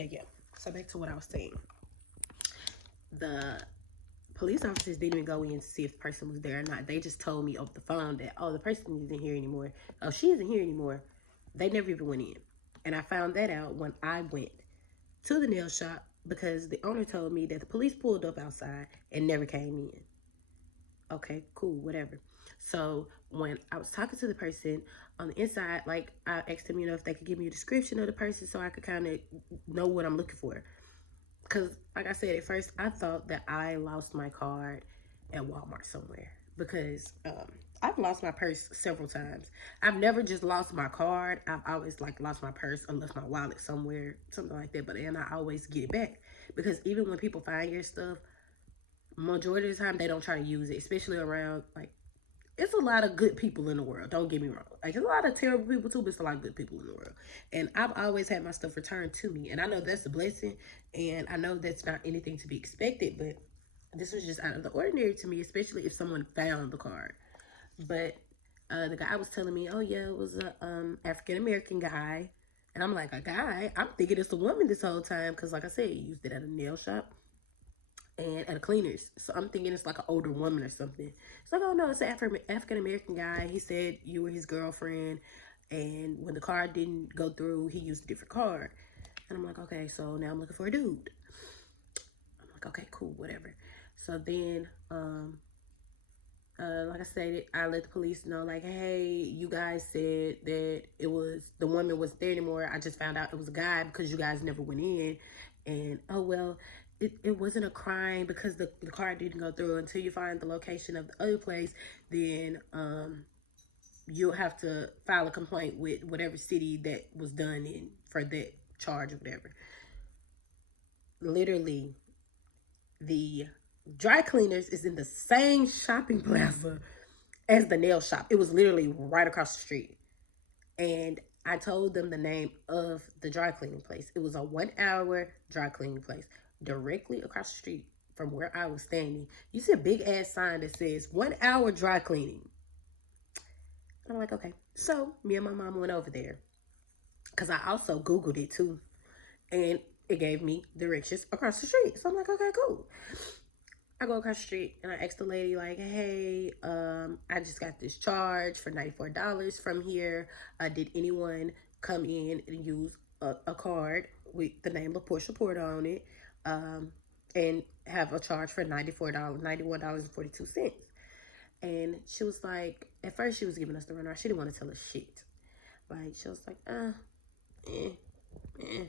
Okay, yeah. So back to what I was saying. The police officers didn't even go in to see if the person was there or not. They just told me over the phone that, oh, the person isn't here anymore. Oh, she isn't here anymore. They never even went in. And I found that out when I went to the nail shop because the owner told me that the police pulled up outside and never came in. Okay, cool, whatever. So when I was talking to the person on the inside, like I asked them, if they could give me a description of the person so I could kind of know what I'm looking for. Because, like I said, at first I thought that I lost my card at Walmart somewhere because I've lost my purse several times. I've never just lost my card. I've always like lost my purse or left my wallet somewhere, something like that. But then I always get it back because even when people find your stuff, majority of the time they don't try to use it, especially around like it's a lot of good people in the world. Don't get me wrong. Like, there's a lot of terrible people too, but it's a lot of good people in the world. And I've always had my stuff returned to me. And I know that's a blessing. And I know that's not anything to be expected, but this was just out of the ordinary to me, especially if someone found the card. But the guy was telling me, oh, yeah, it was a African American guy. And I'm like, a guy? I'm thinking it's a woman this whole time because, like I said, he used it at a nail shop and at a cleaners. So I'm thinking it's like an older woman or something. It's like, oh no, it's an African American guy. He said you were his girlfriend, and when the card didn't go through, he used a different card. And I'm like, okay, so now I'm looking for a dude. I'm like, okay, cool, whatever. So then, like I said, I let the police know, like, hey, you guys said that it was the woman wasn't there anymore. I just found out it was a guy because you guys never went in. And oh well, it wasn't a crime because the car didn't go through until you find the location of the other place. Then you'll have to file a complaint with whatever city that was done in for that charge or whatever. Literally, the dry cleaners is in the same shopping plaza as the nail shop. It was literally right across the street. And I told them the name of the dry cleaning place. It was a 1 hour dry cleaning place directly across the street from where I was standing. You see a big ass sign that says 1 hour dry cleaning. And I'm like, okay. So me and my mom went over there because I also Googled it too. And it gave me directions across the street. So I'm like, okay, cool. I go across the street and I asked the lady, like, hey, I just got this charge for $94 from here. Did anyone come in and use a card with the name of Portia Porter on it and have a charge for $94, $91.42? And she was like, at first she was giving us the runaround. She didn't want to tell us shit. Like, she was like, eh, eh.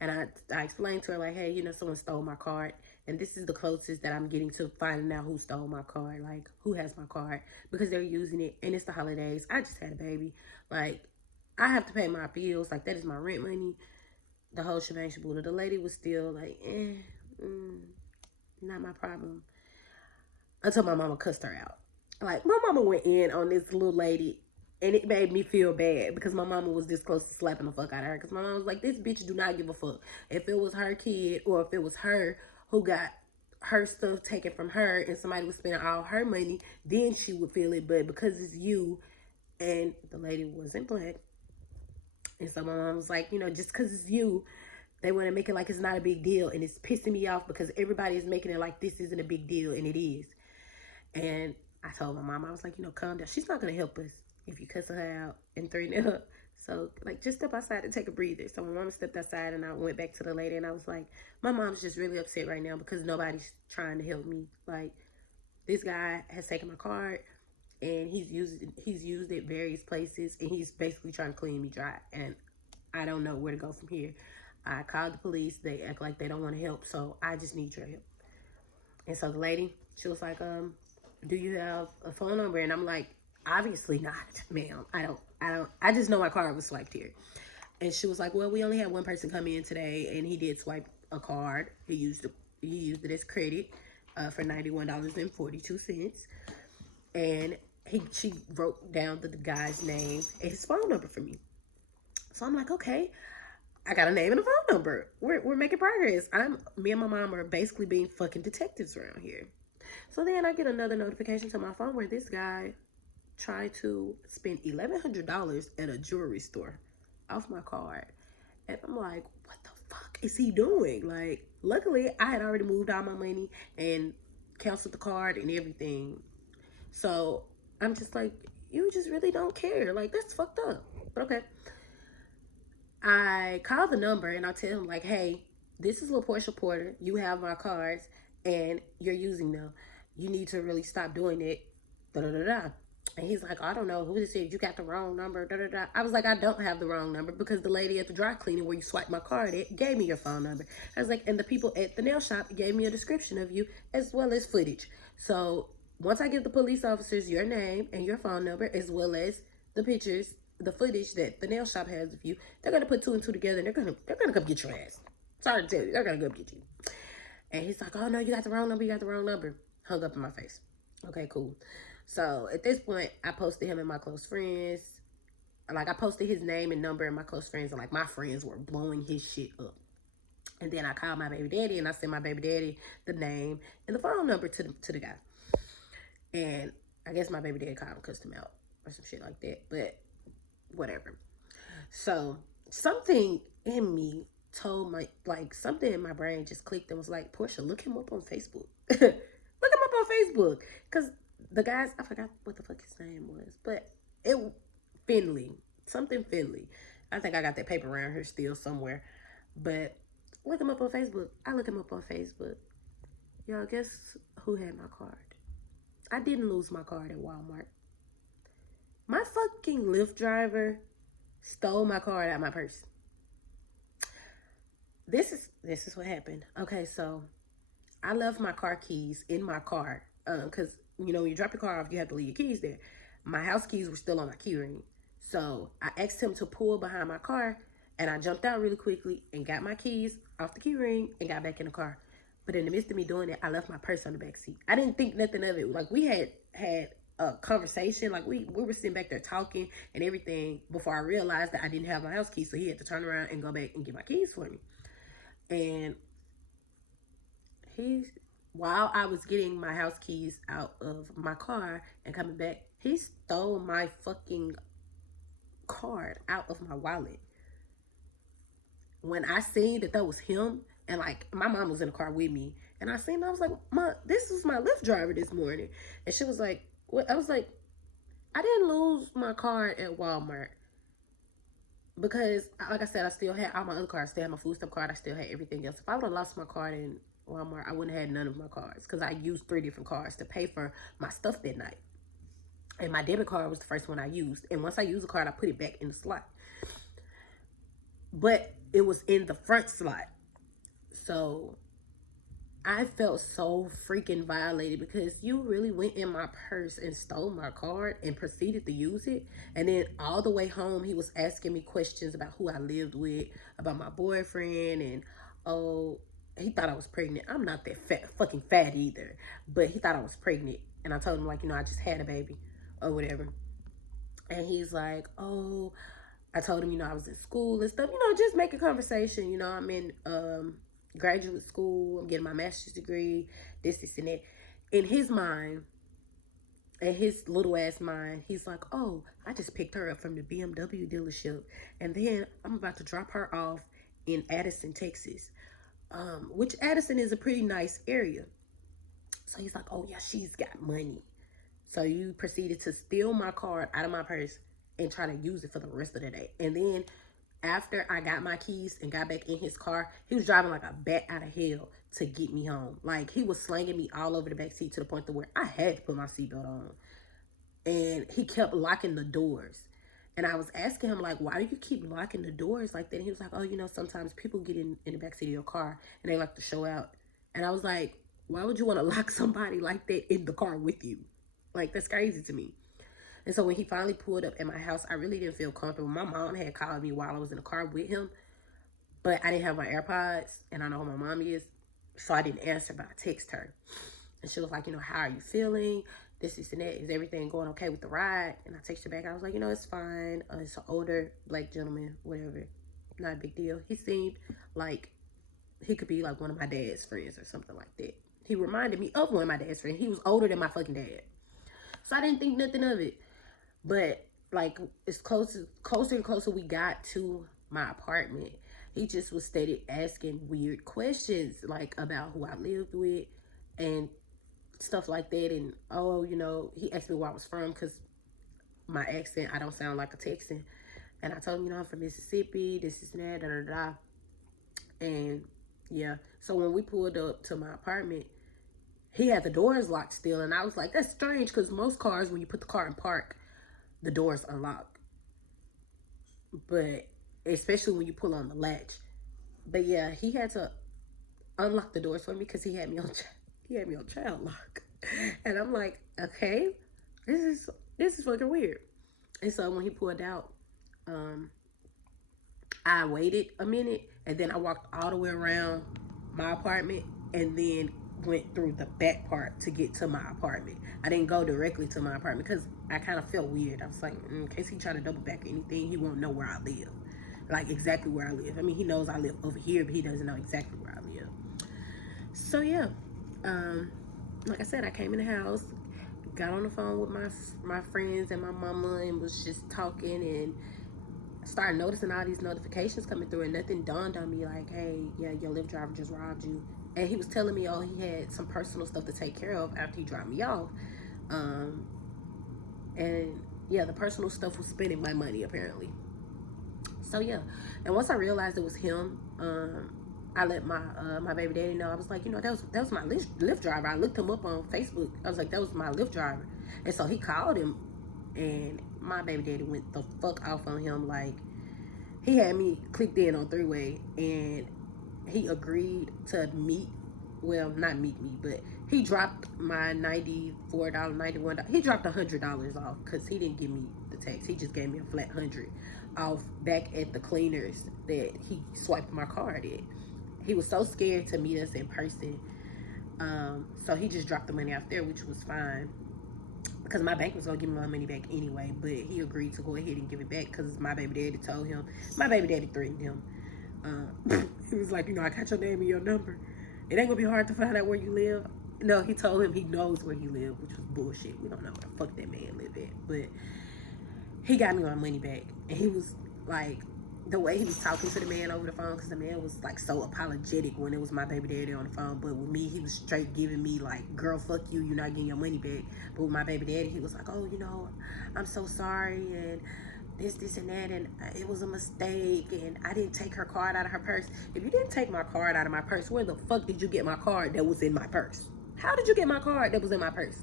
And I explained to her, like, hey, someone stole my card. And this is the closest that I'm getting to finding out who stole my card. Like, who has my card. Because they're using it. And it's the holidays. I just had a baby. Like, I have to pay my bills. Like, that is my rent money. The whole shebang shaboodle. The lady was still like, not my problem. Until my mama cussed her out. Like, my mama went in on this little lady. And it made me feel bad because my mama was this close to slapping the fuck out of her. Because my mama was like, this bitch do not give a fuck. If it was her kid or if it was her who got her stuff taken from her and somebody was spending all her money, then she would feel it. But because it's you, and the lady wasn't black. And so my mom was like, just because it's you, they want to make it like it's not a big deal. And it's pissing me off because everybody is making it like this isn't a big deal. And it is. And I told my mom, I was like, calm down. She's not going to help us if you cuss her out and threaten her. So, like, just step outside and take a breather. So my mom stepped outside and I went back to the lady and I was like, my mom's just really upset right now because nobody's trying to help me. Like, this guy has taken my card and he's used it various places and he's basically trying to clean me dry. And I don't know where to go from here. I called the police. They act like they don't want to help. So I just need your help. And so the lady, she was like, do you have a phone number? And I'm like, obviously not, ma'am. I just know my card was swiped here. And she was like, well, we only had one person come in today and he did swipe a card. He used it as credit for $91.42. And she wrote down the guy's name and his phone number for me. So I'm like, okay, I got a name and a phone number. We're making progress. Me and my mom are basically being fucking detectives around here. So then I get another notification to my phone where this guy tried to spend $1,100 at a jewelry store off my card. And I'm like, what the fuck is he doing? Like, luckily, I had already moved all my money and canceled the card and everything. So I'm just like, you just really don't care. Like, that's fucked up. But okay. I call the number and I tell him, like, hey, this is LaPortia Porter. You have my cards and you're using them. You need to really stop doing it. Da da da da. And he's like, I don't know who this is. You got the wrong number. Da da da. I was like, I don't have the wrong number because the lady at the dry cleaning where you swipe my card at gave me your phone number. I was like, and the people at the nail shop gave me a description of you as well as footage. So once I give the police officers your name and your phone number as well as the pictures, the footage that the nail shop has of you, they're gonna put two and two together and they're gonna come get your ass. Sorry to tell you, they're gonna come get you. And he's like, oh no, you got the wrong number, you got the wrong number. Hung up in my face. Okay, cool. So at this point, I posted him in my close friends. Like, I posted his name and number in my close friends, and like my friends were blowing his shit up. And then I called my baby daddy and I sent my baby daddy the name and the phone number to the guy. And I guess my baby daddy called and cussed him out or some shit like that. But whatever. So something in me told my, like, something in my brain just clicked and was like, Portia, look him up on Facebook. Look him up on Facebook. Because the guys, I forgot what the fuck his name was, but it, Finley, something Finley. I think I got that paper around here still somewhere. But look him up on Facebook. I look him up on Facebook. Y'all, guess who had my card? I didn't lose my card at Walmart. My fucking Lyft driver stole my card out of my purse. This is what happened. Okay, so I left my car keys in my car. Cause you know when you drop your car off, you have to leave your keys there. My house keys were still on my key ring. So I asked him to pull behind my car and I jumped out really quickly and got my keys off the key ring and got back in the car. But in the midst of me doing it, I left my purse on the back seat. I didn't think nothing of it. Like, we had a conversation. Like, we were sitting back there talking and everything before I realized that I didn't have my house keys. So he had to turn around and go back and get my keys for me. And while I was getting my house keys out of my car and coming back, he stole my fucking card out of my wallet. When I seen that was him, and like my mom was in the car with me, and I seen, I was like, Mom, this was my Lyft driver this morning. And she was like, what? I was like, I didn't lose my card at Walmart. Because, like I said, I still had all my other cards. I still had my food stamp card. I still had everything else. If I would have lost my card in Walmart, I wouldn't have had none of my cards. Because I used 3 different cards to pay for my stuff that night. And my debit card was the first one I used. And once I used the card, I put it back in the slot. But it was in the front slot. So I felt so freaking violated because you really went in my purse and stole my card and proceeded to use it. And then all the way home, he was asking me questions about who I lived with, about my boyfriend, and oh, he thought I was pregnant. I'm not that fucking fat either, but he thought I was pregnant. And I told him, like, you know, I just had a baby or whatever. And he's like, oh, I told him, you know, I was in school and stuff, you know, just make a conversation. You know, I'm in graduate school, I'm getting my master's degree, this, and that. In his mind, in his little ass mind, he's like, oh, I just picked her up from the BMW dealership, and then I'm about to drop her off in Addison, Texas, which Addison is a pretty nice area. So he's like, oh yeah, she's got money. So you proceeded to steal my card out of my purse and try to use it for the rest of the day. And then after I got my keys and got back in his car, he was driving like a bat out of hell to get me home. Like, he was slanging me all over the back seat to the point to where I had to put my seatbelt on. And he kept locking the doors. And I was asking him, like, why do you keep locking the doors like that? And he was like, oh, you know, sometimes people get in the back seat of your car and they like to show out. And I was like, why would you want to lock somebody like that in the car with you? Like, that's crazy to me. And so when he finally pulled up at my house, I really didn't feel comfortable. My mom had called me while I was in the car with him, but I didn't have my AirPods, and I know who my mom is, so I didn't answer, but I texted her. And she was like, you know, how are you feeling? This, and that. Is everything going okay with the ride? And I texted her back. I was like, you know, it's fine. It's an older black gentleman, whatever. Not a big deal. He seemed like he could be like one of my dad's friends or something like that. He reminded me of one of my dad's friends. He was older than my fucking dad. So I didn't think nothing of it. But like, it's closer and closer we got to my apartment, He just was steady asking weird questions, like about who I lived with and stuff like that. And oh, he asked me where I was from because my accent, I don't sound like a Texan. And I told him, I'm from Mississippi, this is that, da da da. And yeah, so when we pulled up to my apartment, he had the doors locked still. And I was like, that's strange because most cars, when you put the car in park, the doors unlock. But especially when you pull on the latch. But yeah, he had to unlock the doors for me because he had me on child lock. And I'm like, okay, this is this is fucking weird. And so when he pulled out, um, I waited a minute and then I walked all the way around my apartment and then went through the back part to get to my apartment. I didn't go directly to my apartment because I kind of felt weird. I was like, in case he try to double back or anything, he won't know where I live. Like exactly where I live. I mean, he knows I live over here, but he doesn't know exactly where I live. So yeah, um, like I said, I came in the house, got on the phone with my friends and my mama, and was just talking and started noticing all these notifications coming through, and nothing dawned on me like, hey, yeah, your Lyft driver just robbed you. And he was telling me, oh, he had some personal stuff to take care of after he dropped me off. Um, and yeah, the personal stuff was spending my money apparently. So yeah, and once I realized it was him, I let my baby daddy know. I was like, that was my Lyft driver. I looked him up on Facebook. I was like, that was my Lyft driver, and so he called him, and my baby daddy went the fuck off on him. Like he had me clicked in on three-way, and he agreed to meet. Well, not meet me, but he dropped my $94, $91. He dropped $100 off because he didn't give me the tax. He just gave me a flat 100 off back at the cleaners that he swiped my card at. He was so scared to meet us in person, so he just dropped the money out there, which was fine because my bank was gonna give me my money back anyway. But he agreed to go ahead and give it back because my baby daddy told him. My baby daddy threatened him. He was like, I got your name and your number. It ain't gonna be hard to find out where you live. No, he told him he knows where he lived, which was bullshit. We don't know where the fuck that man lived at. But he got me my money back. And he was like, the way he was talking to the man over the phone, because the man was like so apologetic when it was my baby daddy on the phone. But with me, he was straight giving me like, girl, fuck you, you're not getting your money back. But with my baby daddy, he was like, oh, I'm so sorry, and this and that, and it was a mistake, and I didn't take her card out of her purse. If you didn't take my card out of my purse, where the fuck did you get my card that was in my purse? How did you get my card that was in my purse?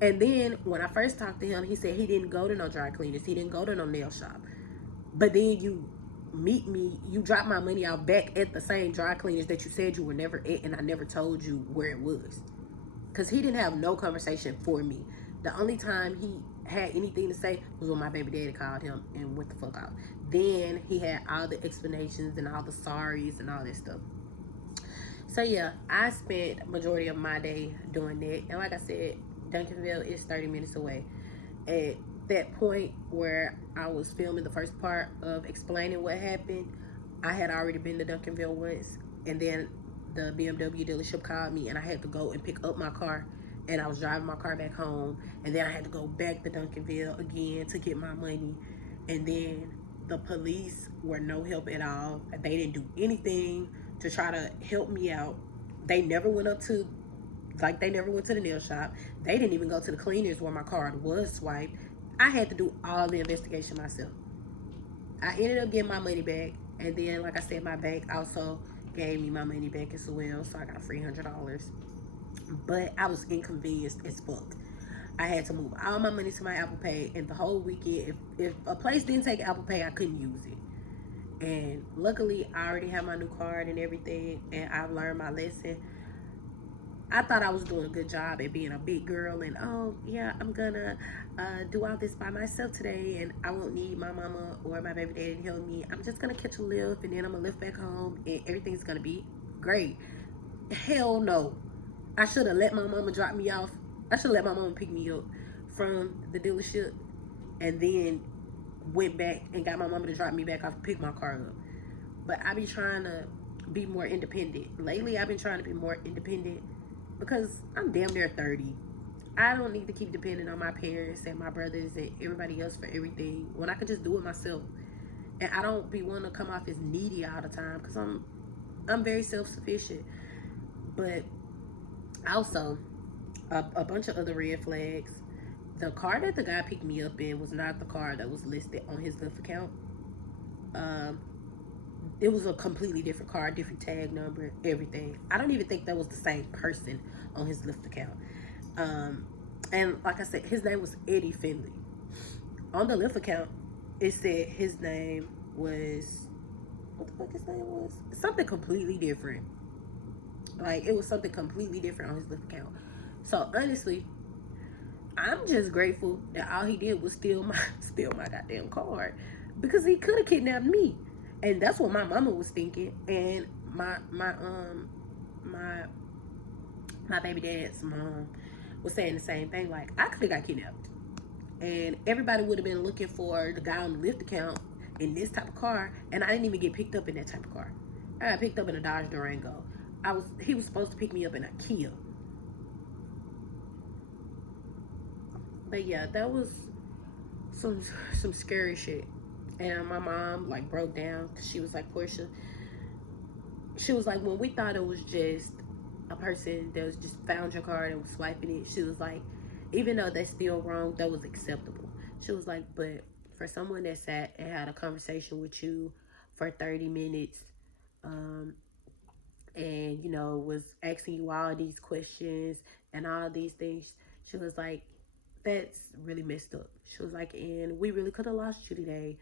And then when I first talked to him, he said he didn't go to no dry cleaners, he didn't go to no nail shop. But then you meet me, you drop my money out back at the same dry cleaners that you said you were never at, and I never told you where it was. Because he didn't have no conversation for me. The only time he had anything to say was when my baby daddy called him and went the fuck out. Then he had all the explanations and all the sorries and all that stuff. So yeah, I spent majority of my day doing that. And like I said, Duncanville is 30 minutes away. At that point where I was filming the first part of explaining what happened, I had already been to Duncanville once, and then the BMW dealership called me and I had to go and pick up my car, and I was driving my car back home, and then I had to go back to Duncanville again to get my money. And then the police were no help at all. They didn't do anything to try to help me out. They never went up to, like, they never went to the nail shop. They didn't even go to the cleaners where my card was swiped. I had to do all the investigation myself. I ended up getting my money back, and then, like I said, my bank also gave me my money back as well, so I got a free $100. But I was inconvenienced as fuck. I had to move all my money to my Apple Pay, and the whole weekend, if a place didn't take Apple Pay, I couldn't use it. And luckily, I already have my new card and everything, and I've learned my lesson. I thought I was doing a good job at being a big girl, and oh yeah, I'm gonna do all this by myself today, and I won't need my mama or my baby daddy to help me. I'm just gonna catch a Lyft, and then I'm gonna Lyft back home, and everything's gonna be great. Hell no. I should have let my mama drop me off. I should have let my mama pick me up from the dealership, and then went back and got my mama to drop me back off, pick my car up. But I be trying to be more independent. Lately, I've been trying to be more independent because I'm damn near 30. I don't need to keep depending on my parents and my brothers and everybody else for everything when I can just do it myself. And I don't be wanting to come off as needy all the time because I'm very self-sufficient. But also, a bunch of other red flags. The car that the guy picked me up in was not the car that was listed on his Lyft account. Um, it was a completely different car, different tag number, everything. I don't even think that was the same person on his Lyft account. Um, and like I said, his name was Eddie Finley. On the Lyft account, it said his name was, what the fuck his name was? Something completely different. Like it was something completely different on his Lyft account. So honestly, I'm just grateful that all he did was steal my steal my goddamn card, because he could have kidnapped me, and that's what my mama was thinking, and my my baby dad's mom was saying the same thing. Like I could have got kidnapped, and everybody would have been looking for the guy on the Lyft account in this type of car, and I didn't even get picked up in that type of car. I got picked up in a Dodge Durango. He was supposed to pick me up in a Kia. But yeah, that was some some scary shit. And my mom like broke down because she was like, Portia, she was like, when we thought it was just a person that was just found your card and was swiping it, she was like, even though that's still wrong, that was acceptable. She was like, but for someone that sat and had a conversation with you for 30 minutes, um, and you know, was asking you all these questions and all these things, she was like, that's really messed up. She was like, and we really could have lost you today.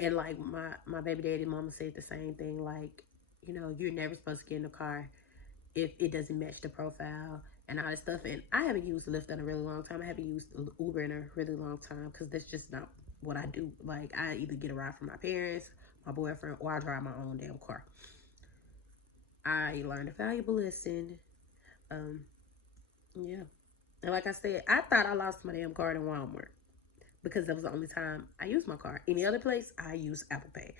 And like my baby daddy mama said the same thing, like, you know, you're never supposed to get in the car if it doesn't match the profile and all this stuff. And I haven't used Lyft in a really long time. I haven't used Uber in a really long time because that's just not what I do. Like I either get a ride from my parents, my boyfriend, or I drive my own damn car. I learned a valuable lesson. um yeah. And like I said, I thought I lost my damn card in Walmart because that was the only time I used my card. Any other place, I use Apple Pay.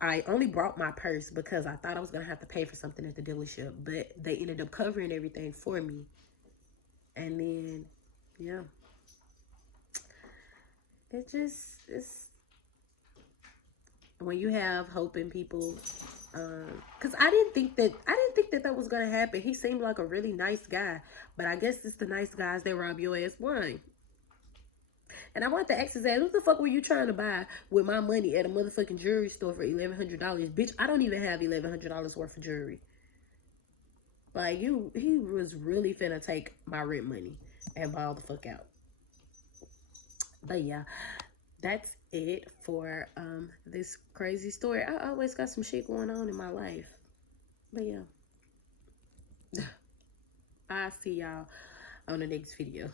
I only brought my purse because I thought I was gonna have to pay for something at the dealership, but they ended up covering everything for me. And then, yeah, it's when you have hope in people. Cause I didn't think that that was gonna happen. He seemed like a really nice guy, but I guess it's the nice guys that rob your ass blind. And I want to ask his ass, what the fuck were you trying to buy with my money at a motherfucking jewelry store for $1,100? Bitch, I don't even have $1,100 worth of jewelry. Like he was really finna take my rent money and ball the fuck out. But yeah, that's it for this crazy story. I always got some shit going on in my life. But yeah, I'll see y'all on the next video.